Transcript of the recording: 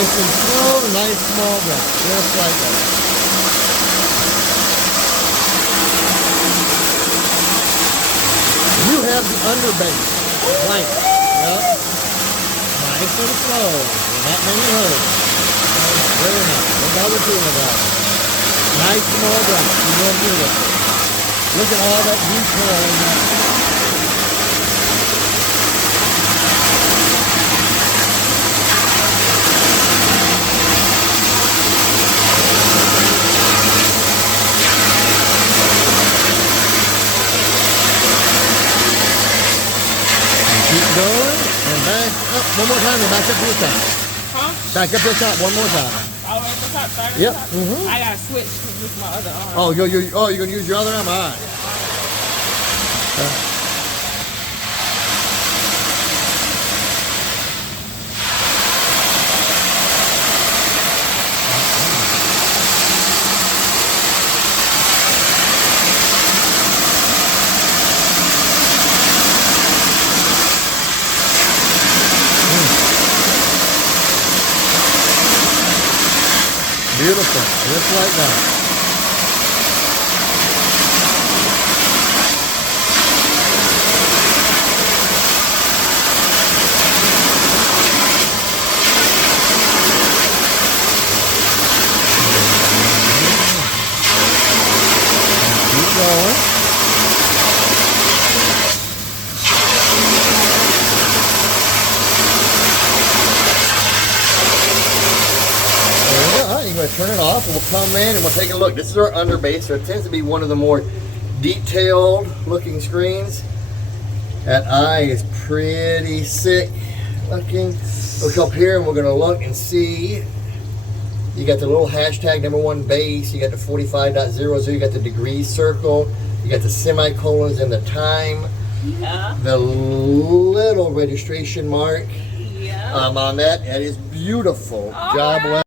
Nice and slow, nice small brush, just like that. You have the underbase, blank. Yep. Nice and slow, not many holes. Very nice. Look how we're doing about it. Nice small brush, you're doing beautiful. Look at all that detail in that. Keep going and back up one more time and back up to the top. Huh? Back up to the top one more time. All the way at the top, start at Yep. the top. I gotta switch with my other arm. Oh, you're gonna use your other arm? All right. Beautiful, just like that. Keep going. You're going to turn it off and we'll come in and we'll take a look. This is our underbase, so it tends to be one of the more detailed looking screens. That eye is pretty sick looking. Look up here and we're going to look and see. You got the little hashtag #1 base, you got the 45.00, you got the degree circle, you got the semicolons and the time. Yeah. The little registration mark Yeah. on that. That is beautiful. Job well.